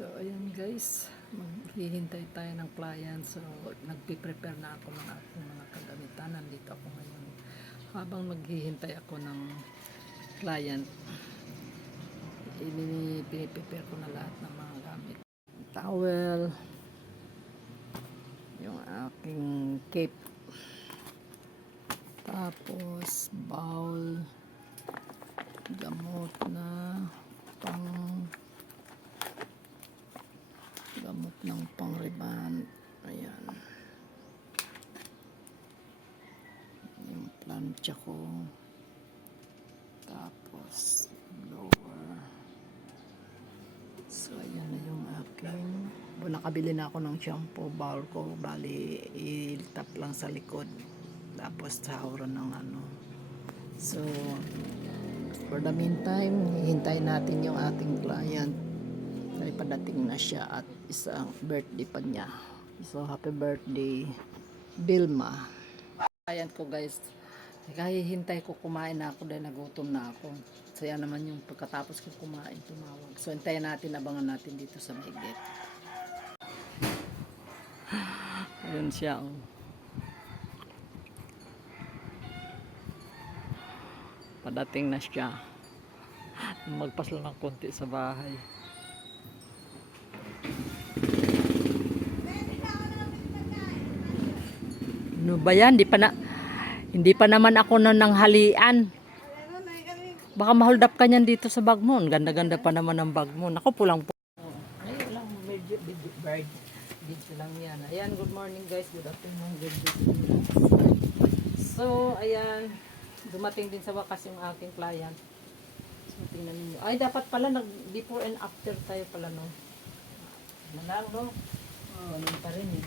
So, ayun guys, maghihintay tayo ng client. So, nagpe-prepare na ako ng aking mga kagamitan. Nandito ako ngayon. Habang maghihintay ako ng client, piniprepare ko na lahat ng mga gamit. Towel, yung aking cape, tapos bowl, gamot na gamot ng pang-rebound. Ayan. Yung plancha ko. Tapos, blower. So, ayan na yung aking. Nakabili na ako ng shampoo bowl ko. Bali, iltap lang sa likod. Tapos, sahuran ng ano. So, for the meantime, hihintayin natin yung ating client. Dahil padating na siya at isang birthday pa niya. So, happy birthday, Vilma. Client ko guys, kahihintay ko kumain na ako dahil nagutom na ako. So, yan naman yung pagkatapos ko kumain, tumawag. So, hintayin natin, abangan natin dito sa may gate. Ayun siya. Oh. Padating na siya. Magpasal ng konti sa bahay. Ano ba yan? Hindi pa naman ako ng halian. Baka ma-hold up ka niyan dito sa bag mo. Ganda-ganda pa naman ang bag mo. Naku, pulang po. Ayun lang, medyo bird. Video lang yan. Ayan, good morning guys. Good afternoon. Good evening. So, ayan. Dumating din sa wakas yung aking client. So, tingnan ninyo. Ay, dapat pala before and after tayo pala, no? Nalang, no? Oh, ano pa rin eh.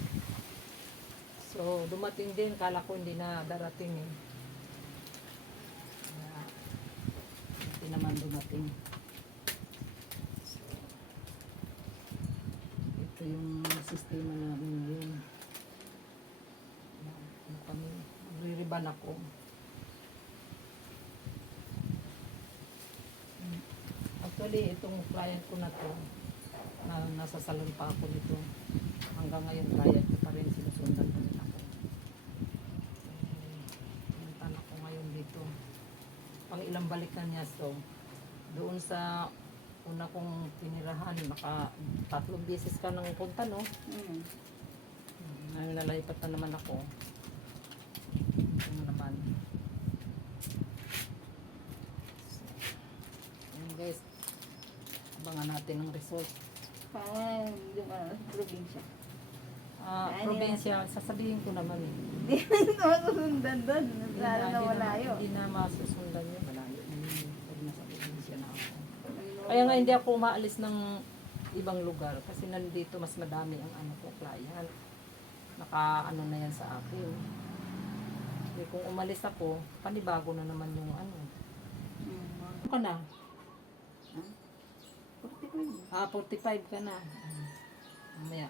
So, dumating din. Kala ko hindi na darating eh. Hindi naman dumating. So, ito yung sistema namin ngayon. Ano kami? Magre-riban ako. Actually, itong client ko na to, nasa salon pa ako nito. Hanggang ngayon, client ko pa rin. Sinusundan ko nila ako. Punta na ako ngayon dito. Pang ilang balikan niya. So, doon sa una kong tinirahan, 3 beses ka nang punta, no? Nalalipat na naman ako. Ano naman. So, yun guys. Abangan natin ang result. Yung probinsya. Probinsya, sasabihin ko naman eh. Hindi na masusundan doon. Lalo na malayo. Hindi na masusundan yun. Malayo na yun. Pag nasa probinsya na ako. Kaya nga hindi ako umaalis ng ibang lugar. Kasi nandito mas madami ang ano ko, client. Naka-ano na yan sa akin. Kasi kung umalis ako, panibago na naman yung ano. Ano ka na? 45 ka na. Mamaya.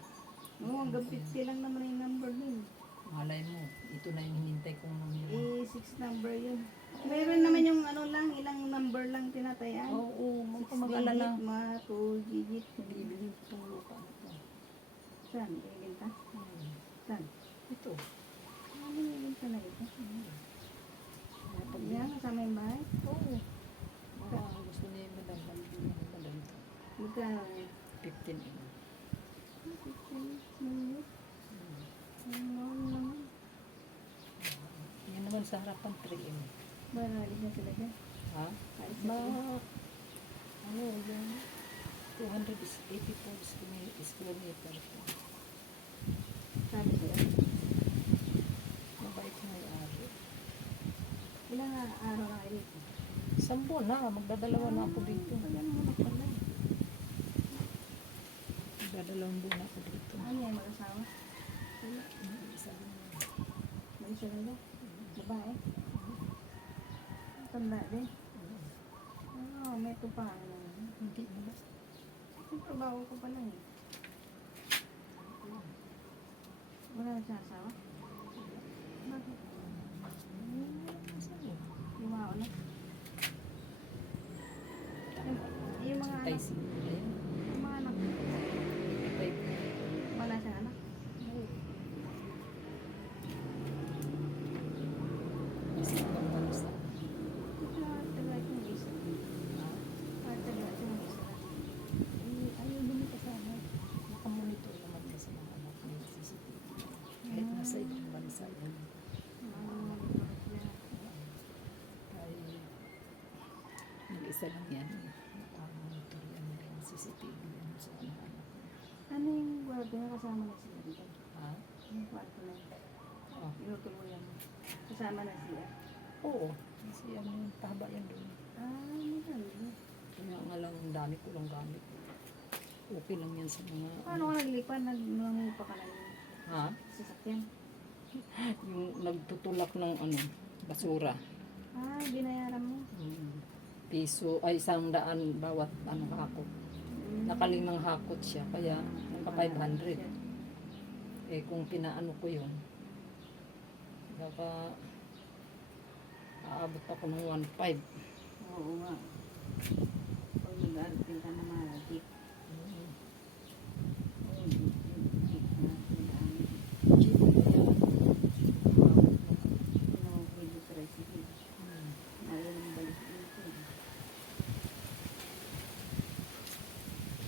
Oo, hanggang 50 lang naman yung number dun. Malay mo, ito na yung hinintay kong numero. 6 number yun. Meron naman yung ano lang, ilang number lang tinatayan. Oo, 6 mag-alala. digit, 2 digit. Bibili ko itong lupa na ito. Saan? Ibinta? Saan? Ito. Ano yung ibinta na ito? Yan, kasama yung bahay? Oo. Gusto niya yung madam. Madam ito. Magkano eh? 15. 15 minutes. Ano naman? Yan naman sa harapan 3M. Baralis na sila dyan. Ha? Alis Ba, na sila. ano yan? 284 square meter. Sabi ko. Mabait na yung ari. Ilang araw na kayo dito? 10 na. Magdadalawa na ako dito. Ayan mo na pala. Magdadalawang buwan ako dito. Ano yan, mag-asawa? Isa din na. Mag-isa na ba? Babae? Tanda din? Oo, may tupa. Hindi na. Siyempre, bago ko pa lang eh. Wala na siya asawa? Bakit? Lumao na? Yung mga anak. Tyson. Ayun. Yung mga anak. Pinakasama na sila dito. Ha? Yung kwarto na yun. Oh. Tinutuluyan mo. Kasama na sila. Oo. Kasi ano yung taba yan doon. Maganda. Kaya nga lang, ang dami ko lang gamit. Okay lang yan sa mga... Paano ka naglipan? Nangungupa ka na yung Ha? sasakyan? Yung nagtutulak ng ano, basura. Binayaran mo. Piso, ay 100 bawat ano hakot. Nakalimang hakot siya, kaya naka 500. Eh kung pinaano ko yun, baka aabot ako ng 1.5. Oo nga. Pag nag-aaral ka na mga tip.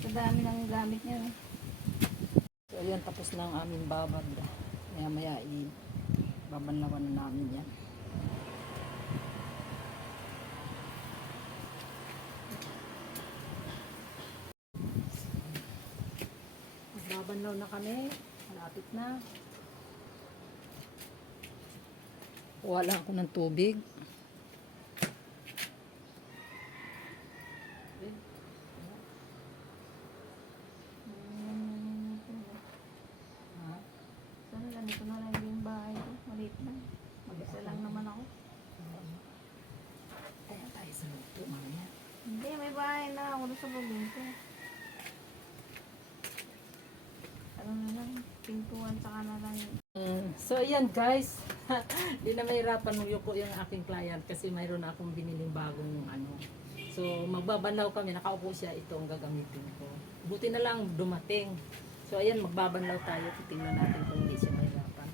Sa dami ng gamit niya. So ayan, tapos na ang aming babad. Maya maya babanlawan na namin yan. Magbabanlaw na kami. Malapit na. Kuha lang ako ng tubig. Ha? Sana ganito na lang yung bahay ko. Maliit lang. Mag-isa lang naman ako. Kaya tayo sa luto mamaya. Hindi, may bahay na ako doon sa probinsya. Ano na lang, pintuan saka na lang yun. So ayan guys, di na mahirapan ng yuko yung aking client kasi mayroon na akong biniling bagong ano. So magbabanlaw kami, nakaupo siya, ito ang gagamitin ko. Buti na lang dumating. So ayan, magbabanlaw tayo, titingnan natin kung hindi siya mahirapan.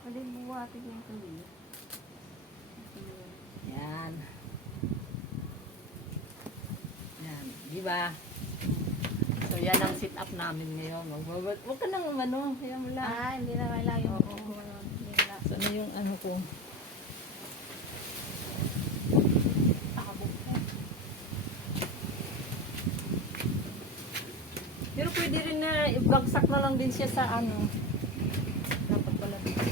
Pwede buhatin yung tuloy. Yan. Yan, di ba? So yan ang sit up namin ngayon. Huwag ka nang ano, kaya mo lang. Hindi na kailangan yung hindi na. So ano yung ano ko? Pero pwede rin na ibagsak na lang din siya sa ano. Dapat pala dito.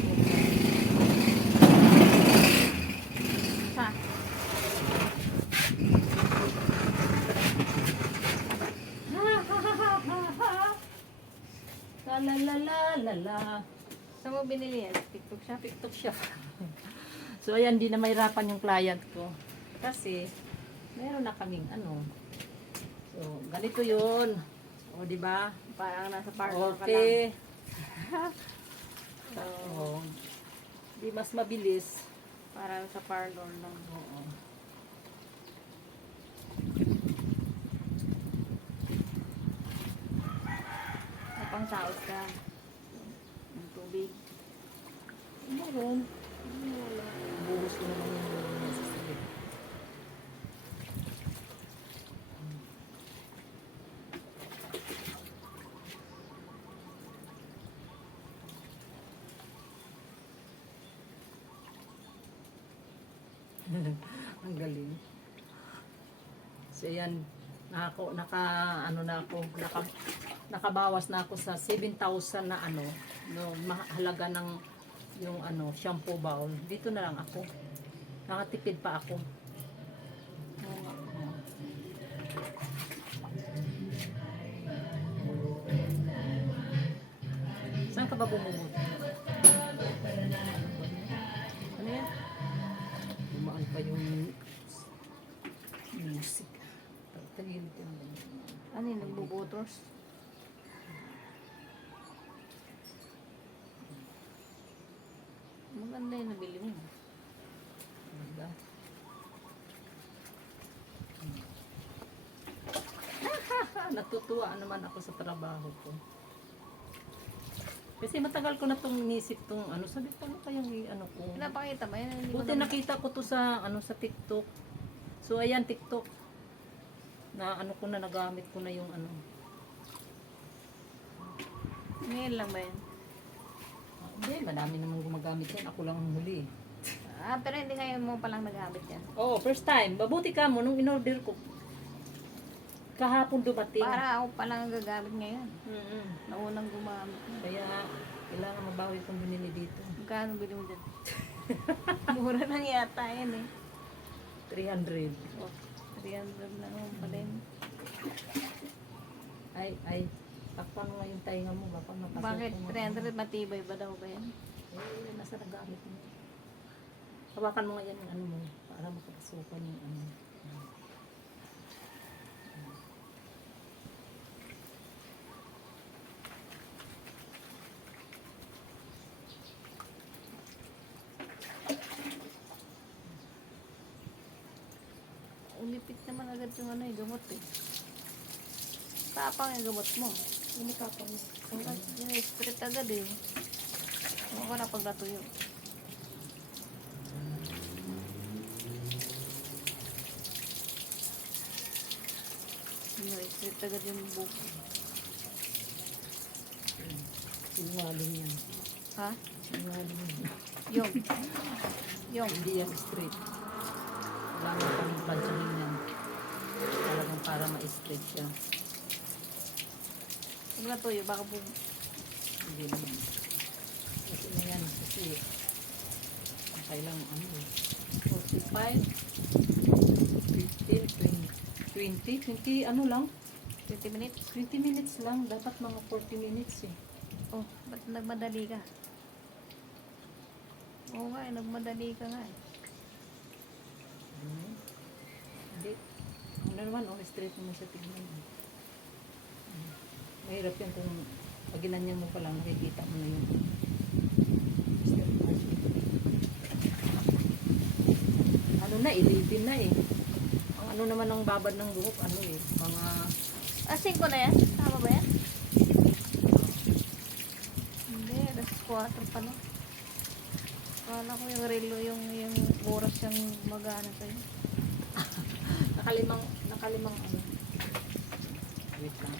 Sa? La la la la la. Saan mo binili yan? TikTok shop? TikTok siya. So ayan, di na mahirapan yung client ko. Kasi meron na kaming ano. So ganito 'yun. O di ba? Parang nasa parlor ka lang. Okay. So, di mas mabilis. Parang sa parlor lang. Oo. May pang saos ka. Ng tubig. Meron. Buhos ko naman yung nasa silid. Ang galing. So yan, nakabawas na ako sa 7,000 na ano, no, mahalaga ng yung ano, shampoo bowl. Dito na lang ako. Nakatipid pa ako. Saan ka ba bumubot? Ano yan? Dumaan pa yung music. Tagilid yan. Ano yun? Nagbubutos? Maganda yung nabili mo. Diba? Natutuwa naman ako sa trabaho ko. Kasi matagal ko na itong inisip tong ano, sabi ko ano kayang ano ko. Pinapakita ba yan? Hindi mo Buti nakita ko to sa ano sa TikTok. So ayan TikTok. Na ano ko na nagamit ko na yung ano. Ngayon lang ba yan? Hindi, madami naman gumagamit yan. Ako lang ang huli. Pero hindi ngayon mo palang nagamit yan. Oh, first time. Mabuti ka mo nung in-order ko. Kahapon dumating. Para ako pa lang ang gagamit ngayon. Mm-mm. Naunang gumamit. Kaya, kailangan mabawi kung binili dito. Magkano bili mo dyan? Mura lang yata yan eh. 300. Oh, 300 na naman pala yun. Ay, takpan mo nga yung tainga mo. Baka mapasok Bakit? mo. 300 matibay ba daw ba yan? Eh, nasa nagamit mo. Hawakan mo nga yan yung ano mo. Para makapasukan yung ano. Ulipit naman agad yung ano eh, gamot eh. Tapang yung gamot mo. Hindi kapang. Yung straight agad eh. Huwag ko na pag natuyo. Yung straight agad yung buko. Sinungaling yan. Ha? Sinungaling yan. Yung. Yung. Hindi yan straight. Wala nga pang pansyahin yan. Talagang para ma-straight siya. Pag natuyo, baka buko. Hindi naman. Kasi na yan. Kasi kailang ano eh. 45, 15, 20 ano lang. 20 minutes? 20 minutes lang. Dapat mga 40 minutes eh. Oh, ba't nagmadali ka? Oo nga eh, nagmadali ka nga eh. Hindi. Ano naman, straight naman sa tignan. Mahirap yan kung pag ginanyan mo pa lang, nakikita mo na yun. Ano na, 11 na eh. Ang ano naman ng babad ng buhok, ano eh, mga... Ah, 5 na yan? Tama ba yan? Hindi, alas 4 pa lang. Kala ko yung relo, yung oras yung mag-ano sa'yo. Nakalimang ano. Wait lang.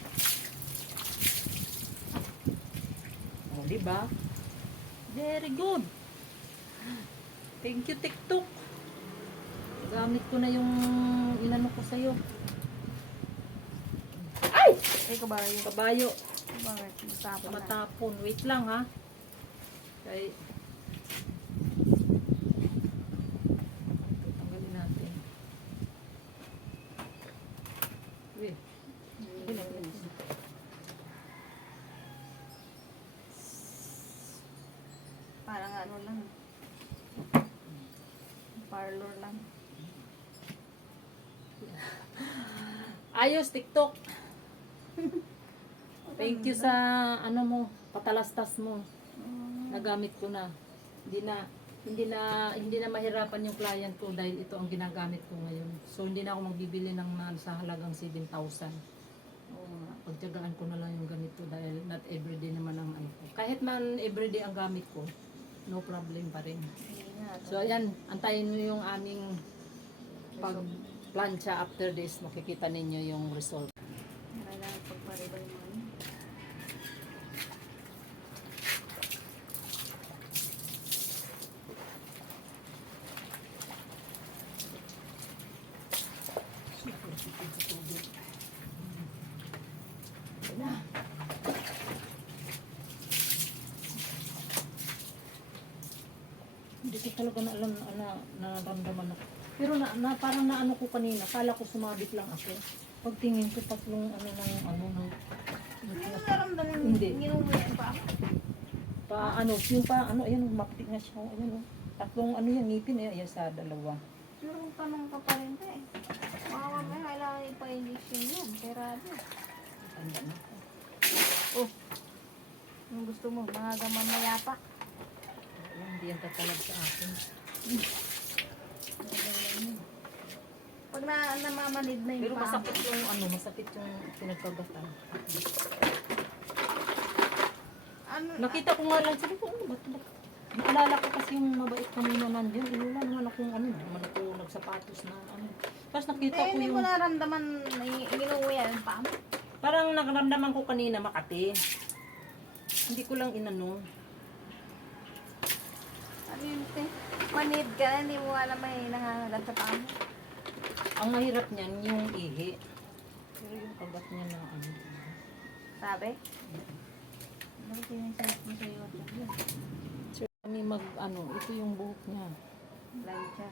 Oh, diba? Very good. Thank you, TikTok. Gamit ko na yung inano ko sa'yo. Ay! Ay, kabayo. Kabayo. Bakit? Matapon na. Matapon. Wait lang ha. Kay... Tanggalin natin. Wait. Parang ano lang. Parlor lang. Ayos, TikTok. Thank you sa ano mo, patalastas mo. Nagamit ko na. Hindi na mahirapan yung client ko dahil ito ang ginagamit ko ngayon. So hindi na ako magbibili ng sa halagang 7,000. Pagtiyagaan ko na lang yung ganito dahil not everyday naman ang ano ko. Kahit man everyday ang gamit ko, no problem pa rin. So ayan, antayin niyo yung aming pag-plancha after this, makikita ninyo yung result. Kailangan pagparibay mo. Hindi ko talaga na alam na nararamdaman ako. Pero parang naano ko kanina, kala ko sumabit lang ako. Pagtingin ko tatlong ano ng Ano naramdaman mo? Hindi. Nginuwian pa ako. yung ayan, mapit na siya. Ayan, tatlong ano yan, ngipin, ayan sa dalawa. Pero tanong ka pa rin ka eh. Mama may kailangan ipa-injection yan. Terado. Tanda na. Oh. Yung gusto mo, mga gamang mayapa. Ayan, hindi yan tatalag sa akin. Pag namamanid na yung Pero paa mo. masakit yung pinagkagatan. Ano? Nakita ko nga lang, sabi ko, ba't naalala ko kasi yung mabait kanina nandiyan. Wala naman akong naman ako nagsapatos na Tapos nakita ko Hindi yung, mo naramdaman nginuwian yung paa mo. parang nakaramdaman ko kanina Makati. Hindi ko lang inano. Ano yun te? Manid ka, hindi mo alam may nangangagat sa paa mo. Ang mahirap niyan, yung ihi. Pero yung kagat niya na ano. Sabi? Bakit sinisayot mo sa YouTube yun? So, kami ito yung buhok niya. Plancha.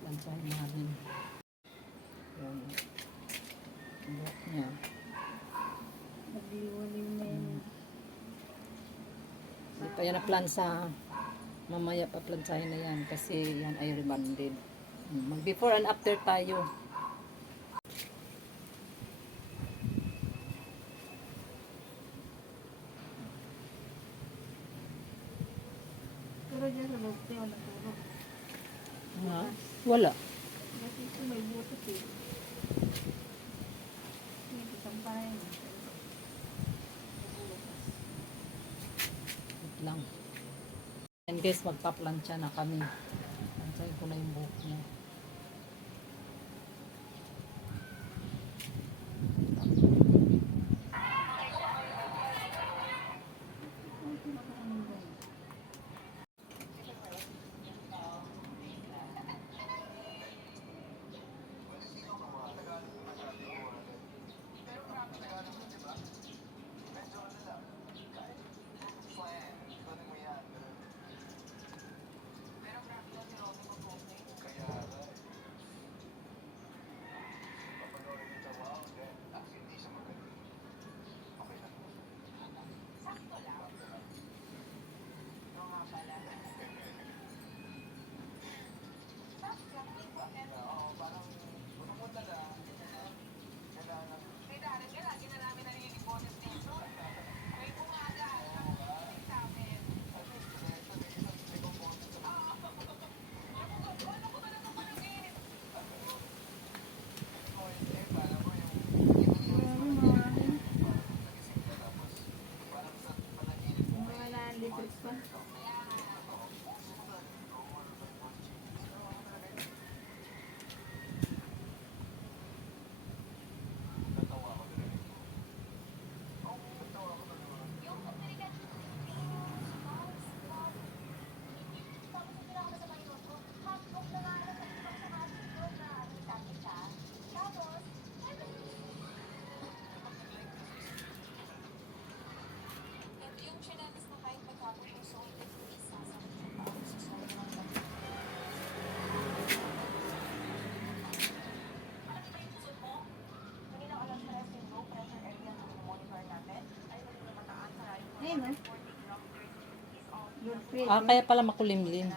Planchahin namin. Yung buhok niya. Nagliwaliw na yun. Hindi pa yan na-plansa. Mamaya pa plansahin na yan kasi yan ay rebonded. Mag before and after tayo. Pero dyan sa loob tayo natulog. Ha? Wala. Kasi ito may butot eh. Hindi sampahin. Wait lang. And guys, magpa-plancha na kami. Planchahin ko na yung buhok niya. Mga nalitrix pa. Ayun ah. Good fit. Kaya pala makulimlim.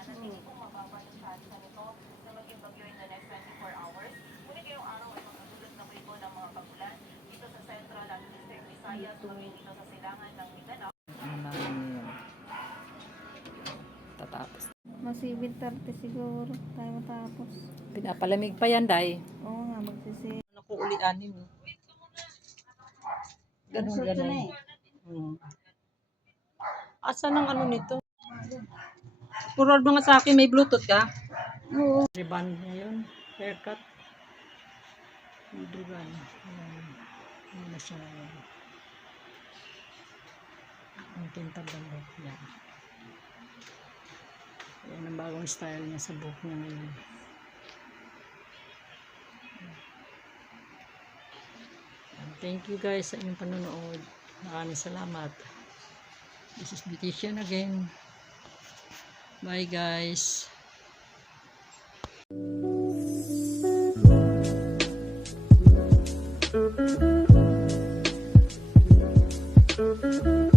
Tatapos. Masibit 30 siguro tayo matapos. Pinapalamig pa yan, Day. Oo nga, magsisi. Naku, uli anim. Ganun, Suot ko na eh. Asan ang ano nito? Purod mga sa akin, may Bluetooth ka? Oo. Ribbon ngayon. Haircut. Ribbon. Ano na siya ngayon. Ang tintab ng buhok niya. Yan ang bagong style niya sa buhok niya ngayon. Thank you guys sa inyong panonood. Maraming salamat. This is Beautician again. Bye guys. Thank you.